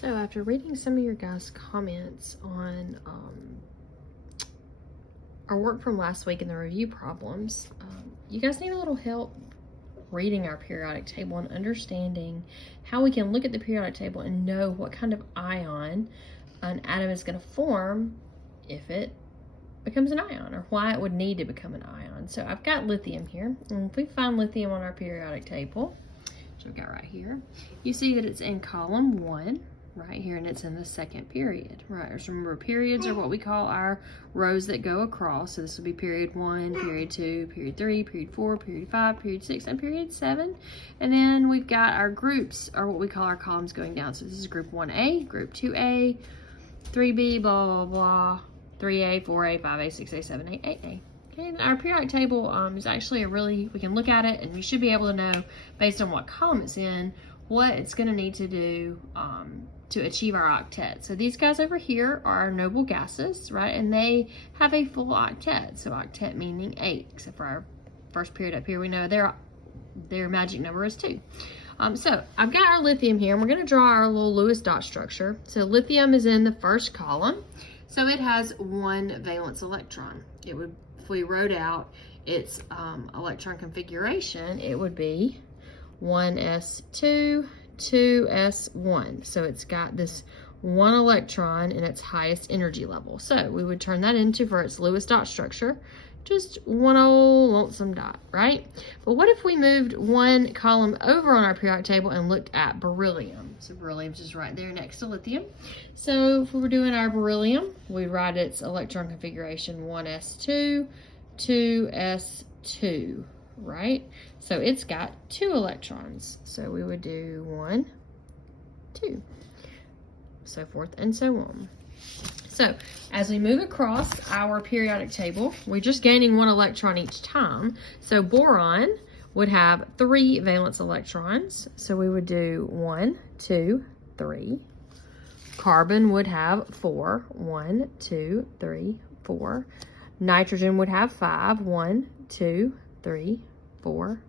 So after reading some of your guys' comments on our work from last week and the review problems, you guys need a little help reading our periodic table and understanding how we can look at the periodic table and know what kind of ion an atom is going to form if it becomes an ion, or why it would need to become an ion. So I've got lithium here, and if we find lithium on our periodic table, which I've got right here, you see that it's in column 1 right here, and it's in the second period, right? Just remember, periods are what we call our rows that go across. So this will be period 1, period 2, period 3, period 4, period 5, period 6, and period 7. And then we've got our groups, or what we call our columns going down. So this is group 1A, group 2A, 3B, blah, blah, blah, 3A, 4A, 5A, 6A, 7A, 8A. Okay, and our periodic table is actually we can look at it and we should be able to know, based on what column it's in, what it's going to need to do to achieve our octet. So these guys over here are our noble gases, right? And they have a full octet. So octet meaning 8, except for our first period up here. We know their magic number is 2. So I've got our lithium here, and we're going to draw our little Lewis dot structure. So lithium is in the first column. So it has 1 valence electron. It would, if we wrote out its electron configuration, it would be 1s2, 2s1. So it's got this 1 electron in its highest energy level. So we would turn that into, for its Lewis dot structure, just one old lonesome dot, right? But what if we moved 1 column over on our periodic table and looked at beryllium? So beryllium's just right there next to lithium. So if we were doing our beryllium, we'd write its electron configuration 1s2, 2s2, right? So it's got 2 electrons. So we would do 1, 2, so forth and so on. So as we move across our periodic table, we're just gaining 1 electron each time. So boron would have 3 valence electrons. So we would do 1, 2, 3. Carbon would have 4. 1, 2, 3, 4. Nitrogen would have 5. 1, 2, 3, 4,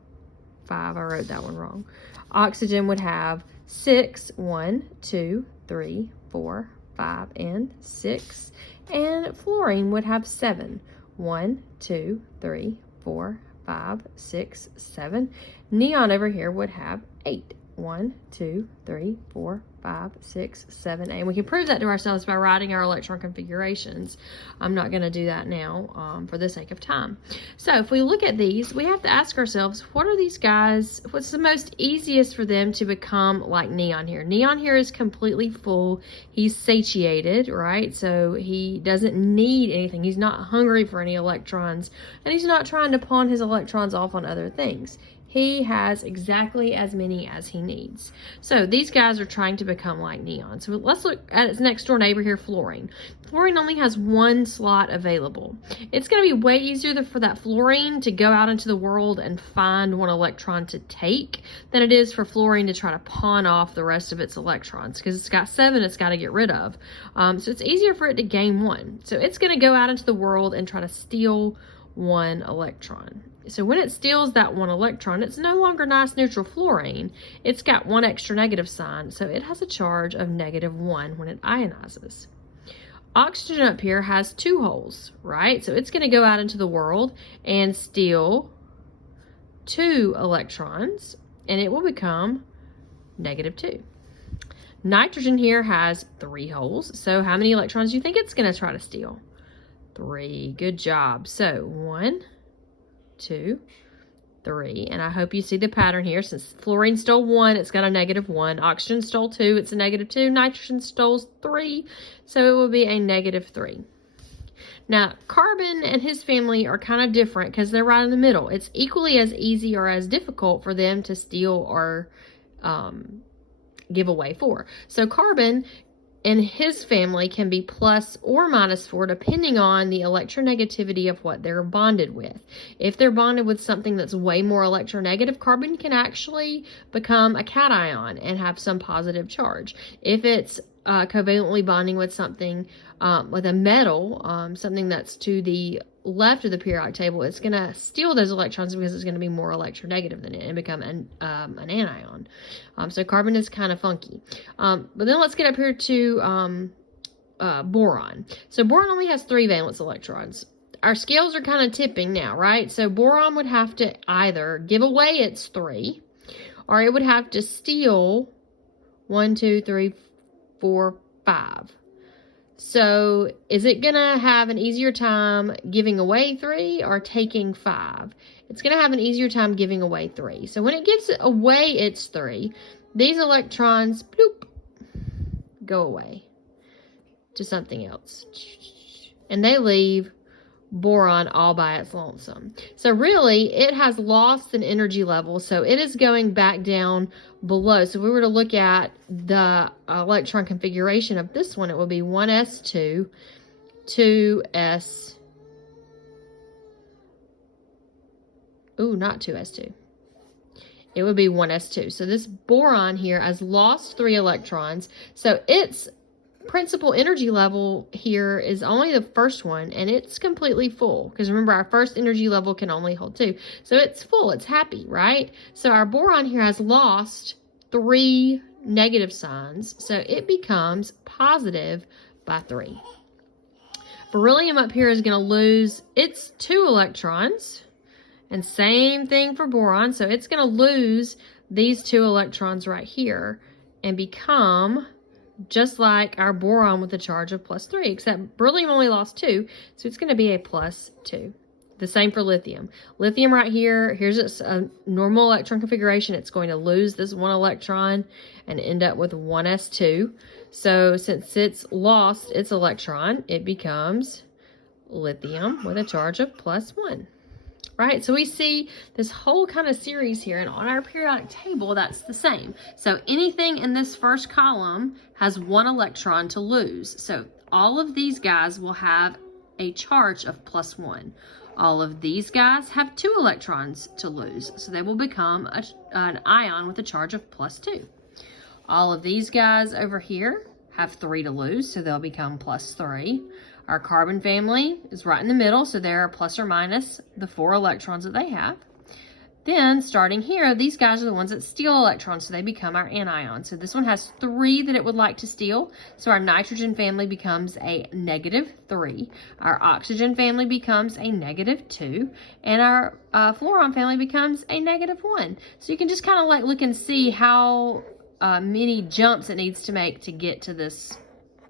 5. I wrote that one wrong. Oxygen would have 6. 1, 2, 3, 4, 5, and 6. And fluorine would have 7. 1, 2, 3, 4, 5, 6, 7. Neon over here would have 8. 1, 2, 3, 4, 5, 6, 7, 8. And we can prove that to ourselves by writing our electron configurations. I'm not going to do that now for the sake of time. So if we look at these, we have to ask ourselves, what are these guys, what's the most easiest for them to become like neon here? Neon here is completely full. He's satiated, right? So he doesn't need anything. He's not hungry for any electrons, and he's not trying to pawn his electrons off on other things. He has exactly as many as he needs. So these guys are trying to become like neon. So let's look at its next door neighbor here, fluorine. Fluorine only has 1 slot available. It's going to be way easier for that fluorine to go out into the world and find 1 electron to take than it is for fluorine to try to pawn off the rest of its electrons, because it's got 7 it's got to get rid of. So it's easier for it to gain 1. So it's going to go out into the world and try to steal 1 electron. So when it steals that 1 electron, it's no longer nice neutral fluorine. It's got 1 extra negative sign, so it has a charge of -1 when it ionizes. Oxygen up here has 2 holes, right? So it's going to go out into the world and steal 2 electrons, and it will become -2. Nitrogen here has 3 holes, so how many electrons do you think it's going to try to steal? 3. Good job. So 1, 2, 3, and I hope you see the pattern here. Since fluorine stole 1, it's got a -1. Oxygen stole 2, it's a -2. Nitrogen stole 3, so it will be a -3. Now, carbon and his family are kind of different because they're right in the middle. It's equally as easy or as difficult for them to steal or give away 4. So carbon and his family can be plus or -4 depending on the electronegativity of what they're bonded with. If they're bonded with something that's way more electronegative, carbon can actually become a cation and have some positive charge. If it's covalently bonding with something, with a metal, something that's to the left of the periodic table, it's going to steal those electrons because it's going to be more electronegative than it and become an anion. So carbon is kind of funky. But then let's get up here to boron. So boron only has 3 valence electrons. Our scales are kind of tipping now, right? So boron would have to either give away its 3, or it would have to steal 1, 2, 3, 4, 5. So is it going to have an easier time giving away 3 or taking 5? It's going to have an easier time giving away 3. So when it gives away its 3, these electrons, bloop, go away to something else. And they leave boron all by its lonesome. So really, it has lost an energy level, so it is going back down below. So if we were to look at the electron configuration of this one, it would be 1s2, 2s, not 2s2. It would be 1s2. So this boron here has lost 3 electrons, so its principal energy level here is only the first one, and it's completely full, because remember, our first energy level can only hold 2, so it's full, it's happy, right? So our boron here has lost 3 negative signs, so it becomes positive by 3. Beryllium up here is going to lose its 2 electrons, and same thing for boron, so it's going to lose these 2 electrons right here and become just like our boron with a charge of +3, except beryllium only lost 2, so it's going to be a +2. The same for lithium. Lithium right here, here's its normal electron configuration. It's going to lose this 1 electron and end up with 1s2. So since it's lost its electron, it becomes lithium with a charge of +1. Right, so we see this whole kind of series here, and on our periodic table, that's the same. So anything in this first column has 1 electron to lose. So all of these guys will have a charge of +1. All of these guys have 2 electrons to lose, so they will become an ion with a charge of +2. All of these guys over here have 3 to lose, so they'll become +3. Our carbon family is right in the middle, so they're plus or minus the 4 electrons that they have. Then, starting here, these guys are the ones that steal electrons, so they become our anion. So this one has 3 that it would like to steal, so our nitrogen family becomes a -3. Our oxygen family becomes a -2, and our fluorine family becomes a -1. So you can just kind of like look and see how many jumps it needs to make to get to this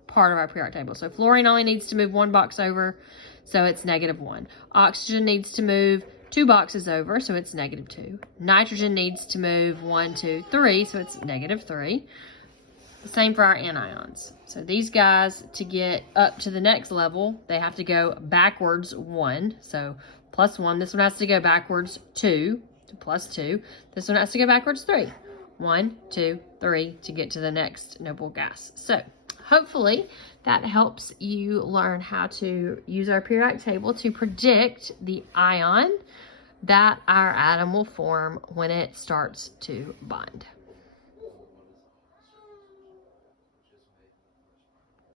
part of our periodic table. So fluorine only needs to move 1 box over, so it's -1. Oxygen needs to move 2 boxes over, so it's -2. Nitrogen needs to move 1, 2, 3, so it's -3. The same for our anions. So these guys, to get up to the next level, they have to go backwards 1. So +1. This one has to go backwards 2 to +2. This one has to go backwards 3. 1, 2, 3 to get to the next noble gas. So hopefully that helps you learn how to use our periodic table to predict the ion that our atom will form when it starts to bond.